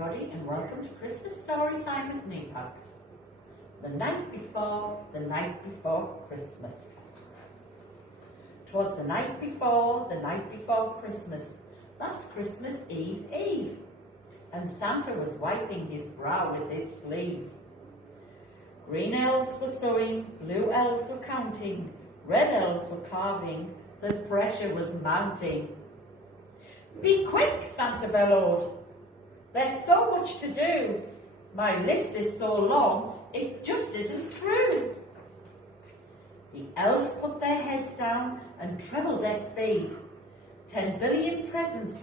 everybody, and welcome to Christmas Storytime with Neepax. The night before Christmas. 'Twas the night before Christmas. That's Christmas Eve. And Santa was wiping his brow with his sleeve. Green elves were sewing, blue elves were counting, red elves were carving, the pressure was mounting. Be quick, Santa bellowed. There's so much to do. My list is so long, it just isn't true. The elves put their heads down and trebled their speed. 10 billion presents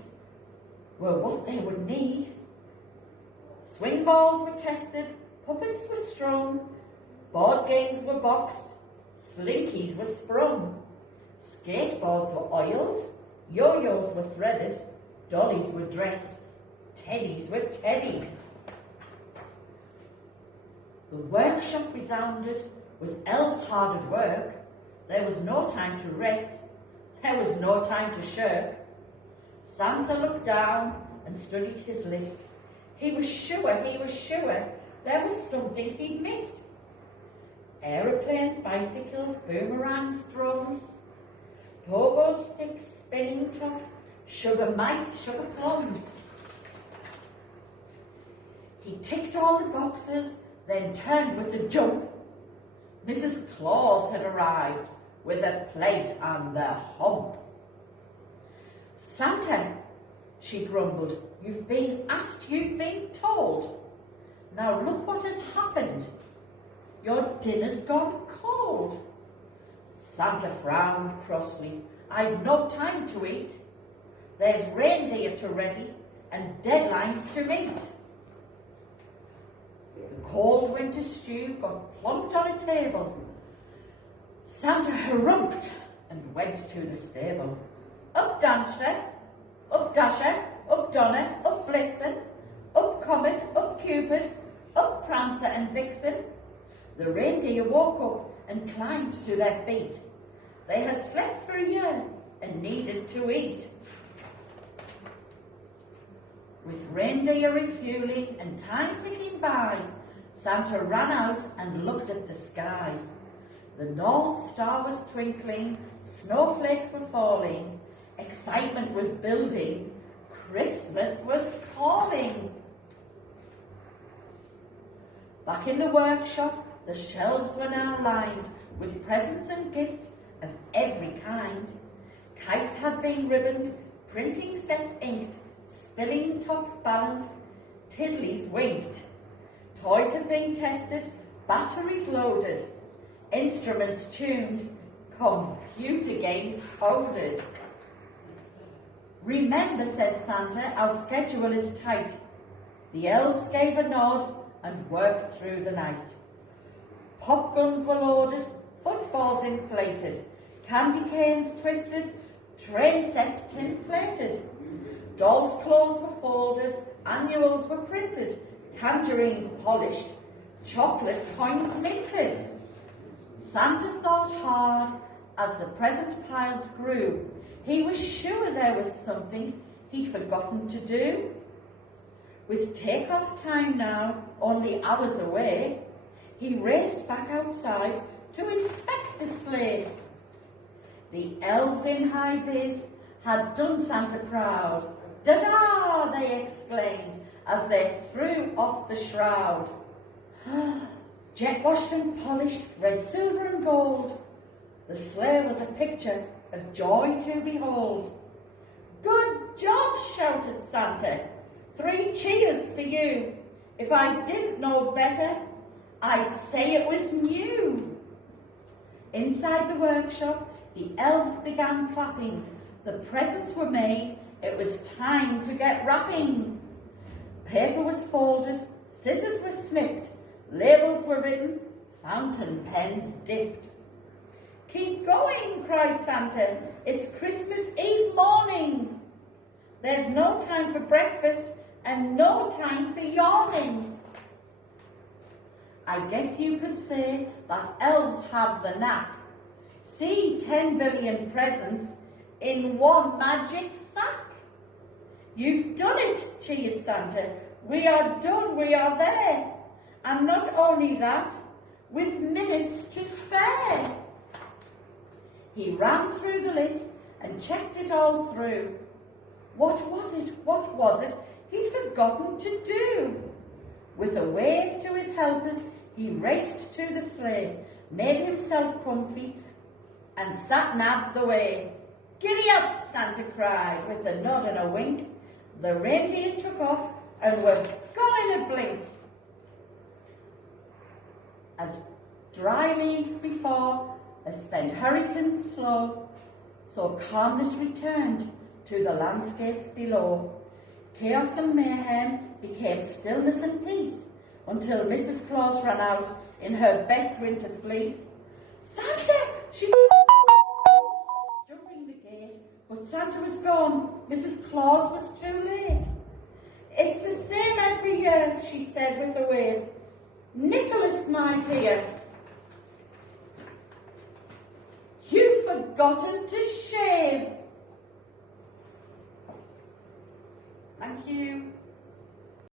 were what they would need. Swing balls were tested, puppets were strewn, board games were boxed, slinkies were sprung, skateboards were oiled, yo-yos were threaded, dollies were dressed, teddies were teddied. The workshop resounded with elves hard at work. There was no time to rest, there was no time to shirk. Santa looked down and studied his list. He was sure there was something he'd missed. Aeroplanes, bicycles, boomerangs, drones, pogo sticks, spinning tops, sugar mice, sugar plums. He ticked all the boxes, then turned with a jump. Mrs. Claus had arrived with a plate and the hump. Santa, she grumbled, you've been asked, you've been told. Now look what has happened. Your dinner's gone cold. Santa frowned crossly. I've no time to eat. There's reindeer to ready and deadlines to meet. The cold winter stew got plumped on a table. Santa harumphed and went to the stable. Up Dancer, up Dasher, up Donner, up Blitzen, up Comet, up Cupid, up Prancer and Vixen. The reindeer woke up and climbed to their feet. They had slept for a year and needed to eat. With reindeer refueling and time ticking by, Santa ran out and looked at the sky. The North Star was twinkling, snowflakes were falling, excitement was building, Christmas was calling. Back in the workshop, the shelves were now lined with presents and gifts of every kind. Kites had been ribboned, printing sets inked, spilling tops balanced, tiddlies winked. Toys had been tested, batteries loaded, instruments tuned, computer games coded. Remember, said Santa, our schedule is tight. The elves gave a nod and worked through the night. Pop guns were loaded, footballs inflated, candy canes twisted, train sets tin-plated. Dolls' clothes were folded, annuals were printed, tangerines polished, chocolate coins minted. Santa thought hard as the present piles grew. He was sure there was something he'd forgotten to do. With take-off time now only hours away, he raced back outside to inspect the sleigh. The elves in high vis had done Santa proud. Da-da, they exclaimed as they threw off the shroud. Jet washed and polished, red, silver and gold. The sleigh was a picture of joy to behold. Good job, shouted Santa. 3 cheers for you. If I didn't know better, I'd say it was new. Inside the workshop, the elves began clapping. The presents were made. It was time to get wrapping. Paper was folded, scissors were snipped, labels were written, fountain pens dipped. Keep going, cried Santa. It's Christmas Eve morning. There's no time for breakfast and no time for yawning. I guess you could say that elves have the knack. See 10 billion presents in one magic sack. You've done it, cheered Santa. We are done, we are there. And not only that, with minutes to spare. He ran through the list and checked it all through. What was it he'd forgotten to do? With a wave to his helpers, he raced to the sleigh, made himself comfy, and sat nav the way. Giddy up, Santa cried, with a nod and a wink. The reindeer took off and were gone in a blink. As dry leaves before, a spent hurricane slow, so calmness returned to the landscapes below. Chaos and mayhem became stillness and peace, until Mrs. Claus ran out in her best winter fleece. Santa! She jumping the gate, but Santa was gone. Mrs. Claus was too late. It's the same every year, she said with a wave. Nicholas, my dear, you've forgotten to shave. Thank you.